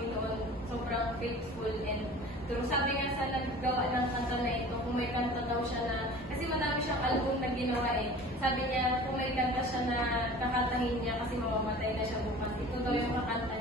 Panginoon, sobrang faithful and true. Sabi nga sa naggawa ng kanta na ito, kung may kanta daw siya na, kasi madami siyang album na ginawa eh. Sabi niya, kung may kanta siya na kakantahin niya kasi mamamatay na siya bukas, ito daw yung kakanta